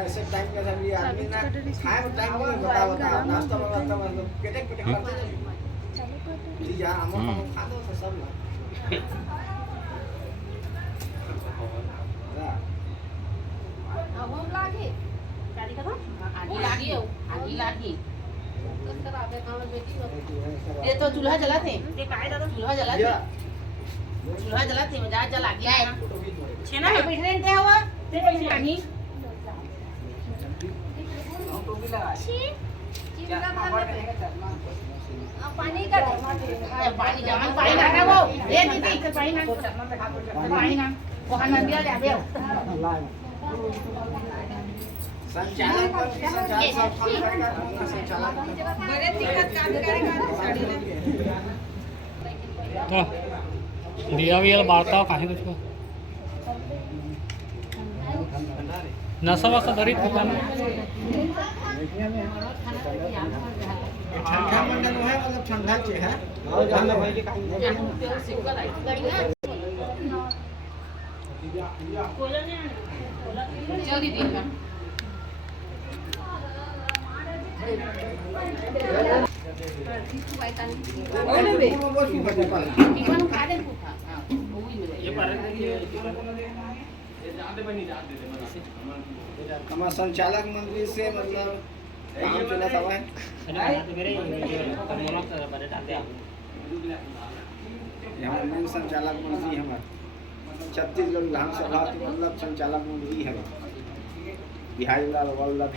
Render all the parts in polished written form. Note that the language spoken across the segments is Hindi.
ऐसे टाइम पे सभी आदमी ना खाए में टाइम नहीं बताता नाश्ता बनाता मतलब पेटे पेटे करते नहीं जी यार हम खा दो तो सब ना हम लागी गाड़ी का आगी लागी ये तो चूल्हा जलाते ये काय दादा चूल्हा जलाते मजा जला गया छेना है बैठ रहे थे हवा ते पानी पानी का पानी जमान पानी ना वो ये दीदी इधर पानी ना वहां ना दिया ले आबे संचालक बरे तिखट काम करेगा साड़ी तो दिया भी यार बारता हो काहे कुछ को नशा वसा धरी दुकान में ठंडा मंडल है मतलब ठंडा चे है जल्दी दीजिए हमारा संचालक मंत्री से मतलब काम चला था है यहाँ मेन संचालक मंत्री हमारे छत्तीसगढ़ विधानसभा के मतलब संचालक मंत्री है बिहारी लाल वल्लभ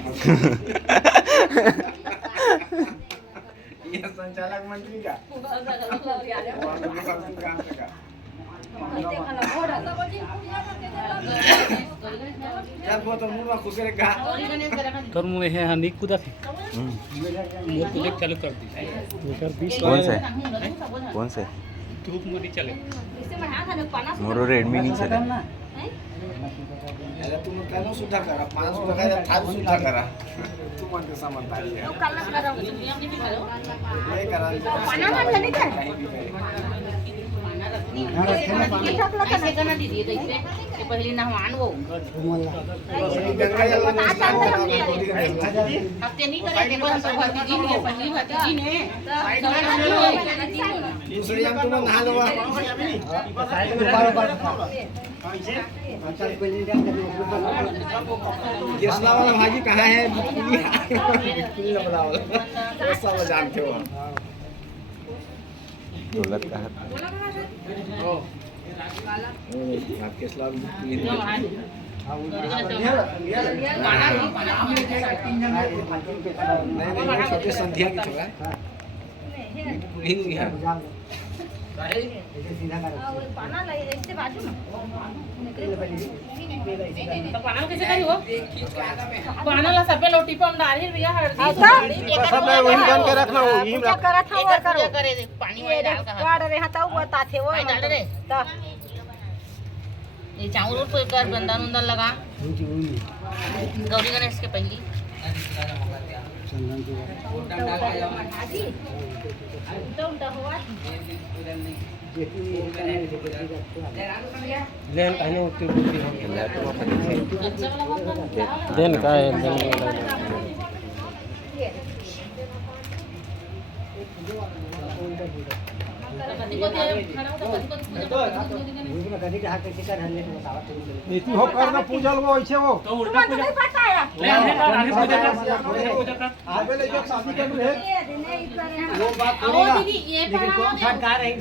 ये संचालक मंत्री का यार वो तो मुंह में खुश रहेगा तोर मुंह है हां निक कुदा थे मुंह को देख चालू कर दी कौन से धूप में नहीं चले मोरो रेडमी नहीं चले यार तुम कानो सुधा करा 5 सुधा करा थार सुधा करा तू मन के सामान तारी है नहीं करा पाना मान लेने का ऐसे करना दीदी कैसे कि पहले नहवान वो गंगा जल हफ्ते नहीं करे देखो हम सब भतीजी ने पहली भतीजी ने दूसरे हम तुम नहा लो कृष्णा वाला भाजी कहाँ है सब जानते हो दौलत का कृष्णा नहीं छोटे संध्या की छोड़ा पाना लगे इससे बाजू ना तो पाना कैसे करी हो पाना ला सब पे लोटी पे हम डाली भैया हल्दी सब में वही बन के रखना हो यही क्या करा था वो करो करे पानी में डाल का काट रे हता वो ताथे वो डाल रे तो ये चावल को एक बार बंदा उंदर लगा गौरी गणेश के पहली लेन कहने उठी देन का है नीति हो करना पूजल वो ऐसे वो तो उल्टा पूजा पूजा कर आगे ले जो शादी कर रहे वो बात करेगा लेकिन कौन सरकार है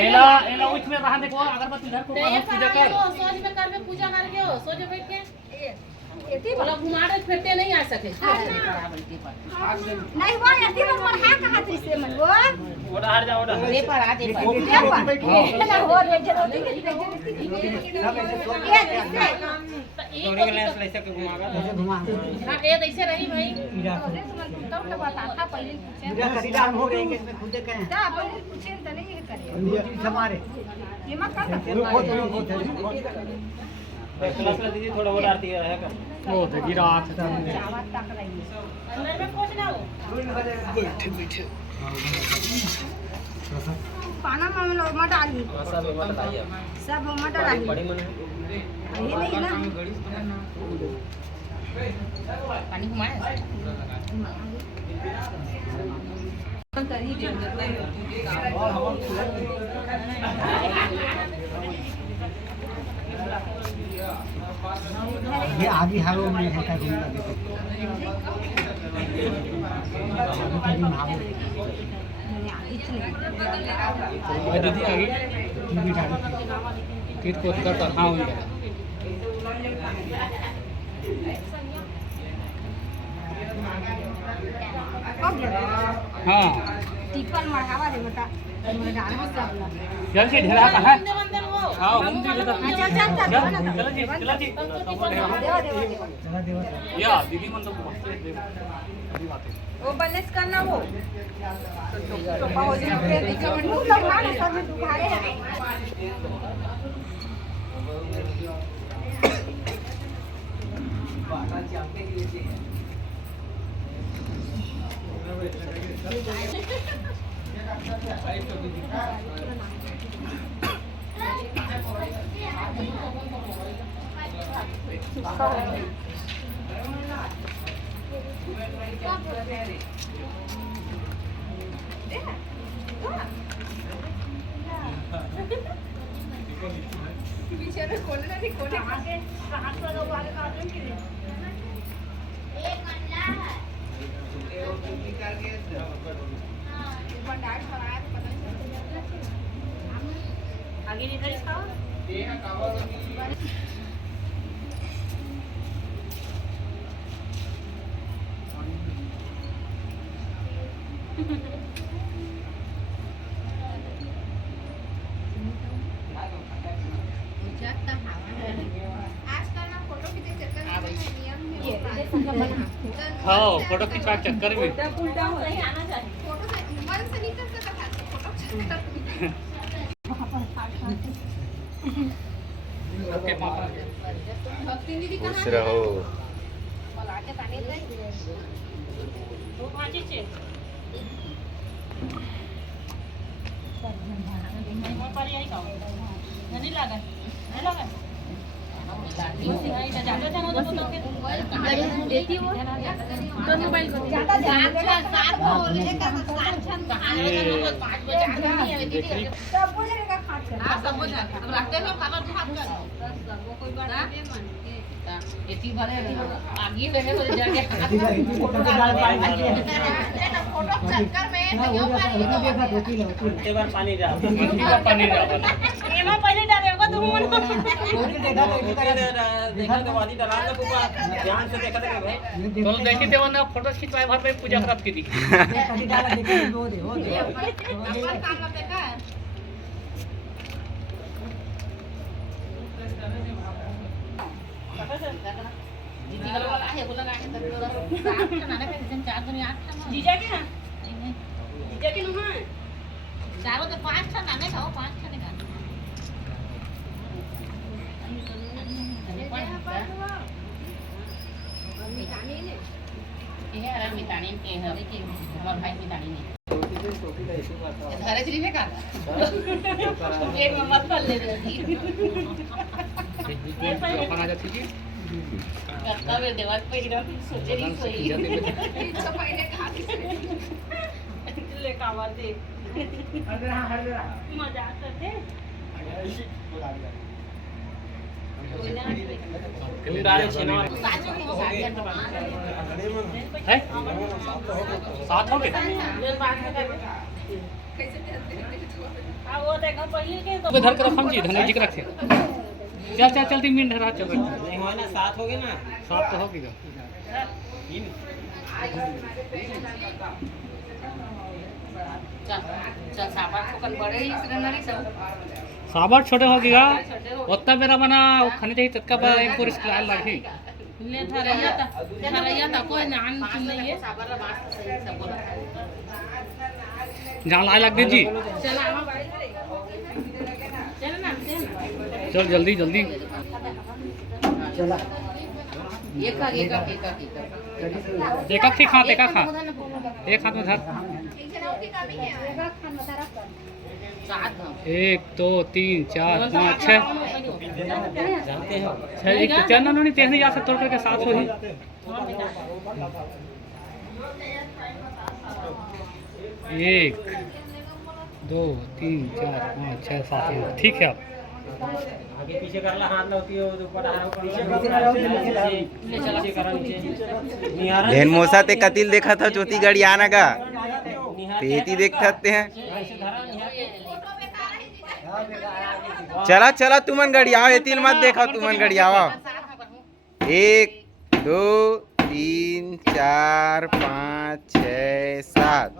एला एला उठ में रहा देखो अगरबत्ती इधर को पूजा कर सोच में कर में पूजा मार के हो सोच बैठ के एती बोला घुमाड़े फिरते नहीं आ सके नहीं वो एती मन मन है कहां से मन वो ओडा हट जा ओडा रे पर आ दे पर ना हो रे जरूरी के गौरी गणेश ऐसे के घुमागा हां ये ऐसे रही भाई तो बता था पहले पूछे करीदान हो रहेंगे इसमें खुद कहें ता पहले पूछे त नहीं करे हमारे ये मत कर क्लास ला दीजिए थोड़ा और आरती है का ओ देखी रात चावत तक रही अंदर में कुछ ना हो बैठे बैठे पाना में लोग मत डाली सब मत डाली बड़ी मन ये नहीं ना पानी घुमाए ये आगे हारो में होता है दीदी आगे कित को कर हाँ हो गया हाँ टिकल मढ़ावा रे बेटा मढ़ावा सब चल जी ढेरा का है हाँ चल जी या दीदी मन तो वो बनेस करना वो तो हो जाए तू सब ना सर में दुखारे है पीछे खोलना नहीं खोले आगे हाथ लगा वाले का आदमी के लिए एक मंडला है डांट कराया तो पता नहीं आगे नहीं इधर खाओ हाँ फोटो खिंचवा चक्कर में उल्टा हो नहीं आना चाहिए फोटो से मन से नहीं कर सकता फोटो ओके माता भक्ति दीदी कहां खुश रहो बोला के पानी दे वो भाजी छे मैं पर आई खाओ नहीं लगा नहीं लगा देती वो तो मोबाइल को ज्यादा ध्यान साथ हो लेकर साथ छन खाने का 5 बजे नहीं है दीदी सब हो जाएगा खाना हां सब हो जाएगा अब रखते हैं खाना ढाप कर सब कोई बड़ा नहीं मन के एती भरे आगे रहे हो जा के फोटो चक्कर में नहीं एक बार पानी डाल पानी एमा पहले डालेगा तुम मन देखा तो वादी डरा ना पूरा ध्यान से देखा था भाई तो देखी ते वरना फोटो खिंचवाए भर में पूजा करत की दी कभी डाला देखा वो दे अपन काम देखा है दीदी का लगा है बोला गाने कर दो साथ खाना पे जन 4 जन 8 खाना जीजा के ना जीजा के ना चारों तो 5 खाना नहीं खाओ 5 खाने का मितानी ने ये है मितानी के है कि हमारा भाई मितानी ने घरे चली में का एक में मत ले दी अपन आ जाती जी कत्ता में देवाल पे गिरा सोचे नहीं सोई इच्छा पहले कहा किसे ले कावा दे मजा आता थे है साथ हो गए वो देखो पहले के तो धर कर रखम जी धने जी के रखे चल चल चल 3 मिनट धरा चल नहीं हो ना साथ हो गए ना साथ तो हो गई चल साबर को कल बड़े ही सिलेंडर ही सब साबर छोटे हो गया उतना मेरा बना खाने चाहिए तत्का पर एक पूरी स्टाइल लगी ले थरैया था कोई नान सुन नहीं है साबर का बात सही सब बोला जहाँ लाए लग दीजिए चल आवा चल ना चल जल्दी जल्दी चला एक खी खा एक हाथ में धर एक जन और की कमी है एक हाथ में धर सात गाँव 1 2 3 4 5 6 जानते हो एक चैनल नहीं तेहनी जा से तोड़ करके 7 हो ही 1 2 3 4 5 6 7 ठीक है। आगे पीछे कर ला हाथ लाती हो ऊपर आ रहा पीछे करो नीचे निहारा लेन मोसा ते कतिल देखा था ज्योति गाड़ी आना का पेटी देख सकते हैं। चला चला तुमन गाड़ी आओ एतिल मत देखा तुमन गाड़ी आओ 1 2 3 4 5 6 7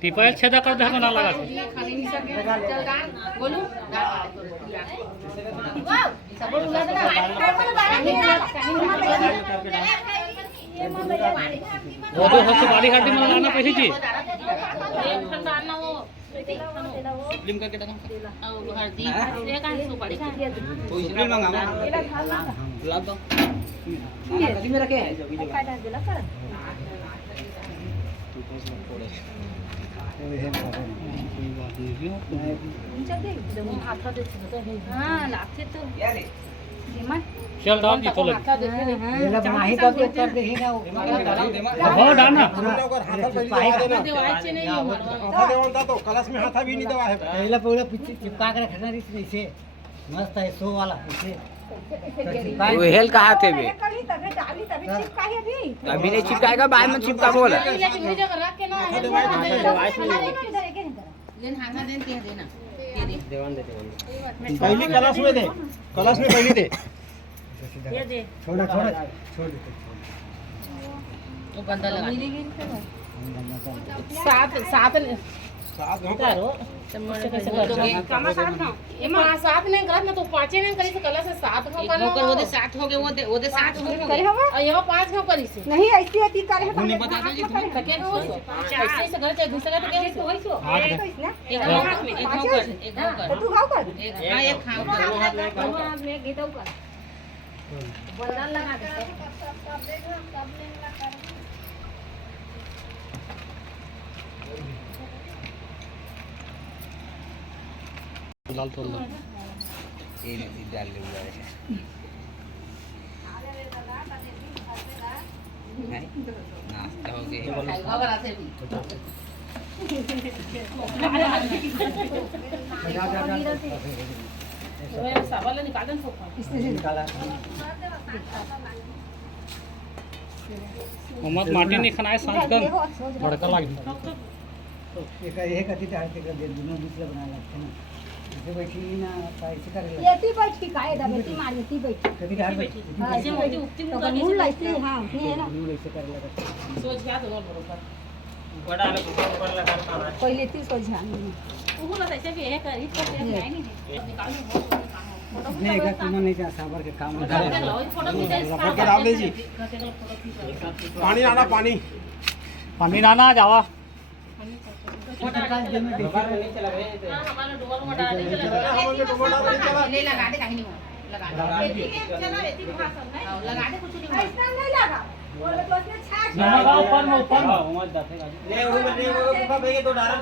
टिपल छेदा कर दे ना लगा बोलू वो तो हंस बाड़ी हड्डी में लगाना पैसे जी फिल्म करके देखो हल्दी ये का सुपारी का तो इसलिए मंगाऊंगा गुलाब दो ये में रखे हां लागते तो चल डाल की तो लग ये ला बनाही तो कर दे ही ना हो डालना देवाचे नहीं कलश में हाथा भी नहीं दवा है पहला पूरा पीछे चिपका के रखना इसे मस्त है सो वाला इसे वो हेल कहाँ थे बे अभी नहीं चिपकाएगा बाद में चिपका बोला लेकिन मुझे रख के ना लेन हां देन के देना देवान दे पहली कलश में दे कलश में पहली दे ये दे छोड़ छोड़ छोड़ वो गंदा लगा सात सात करो कमा सात गाँव एमा सात नहीं करत ना तो पांचे नहीं करी से कला से सात गाँव एक नौकर वो दे 7 हो गए वो दे 7 हो गए और यहाँ 5 गाँव करी से नहीं ऐसी होती करे तो नहीं बता जी तुम्हें सके हो ऐसे से घर चाहे दूसरा तो क्या हो सो एक हाथ में एक नौकर तू गाँव कर एक हां एक हाथ में गीतौ का बंदर लगा दे लाल तोड़ दो ये नहीं डाल ले हुआ है नहीं नाश्ता हो गया अगर आते भी वो सावल निकाल दन सोफा इससे निकाला मोहम्मद माटी नहीं खाना है सांस कर बड़का लाग एक अति तार के दे दोनों दूसरा बना लगते ना इसे बैठी ना ऐसे कर ले येती बैठी काय दा बेटी मार येती बैठी कभी डाल बैठी ऐसे मोटी उक्ति तो मूल लाइती हां ये ना ऐसे कर लगा सोच गया तो बरोबर बड़ा आले ऊपर लगा करता है पहले ती सो ध्यान वो ना ऐसे भी है कर इसको नहीं नहीं निकाल नहीं का तुम नहीं जा साबर के काम फोटो के डाल दे जी पानी आना पानी पानी नाना जावा दुकान में नहीं चला भाई हमारा डोर में डाल दे ले लगा दे कहीं नहीं लगा दे चलो एती भाषण है लगा दे कुछ नहीं ऐसा नहीं लगा बोले तो उसने छाछ ऊपर में ले वो भाई तो डारम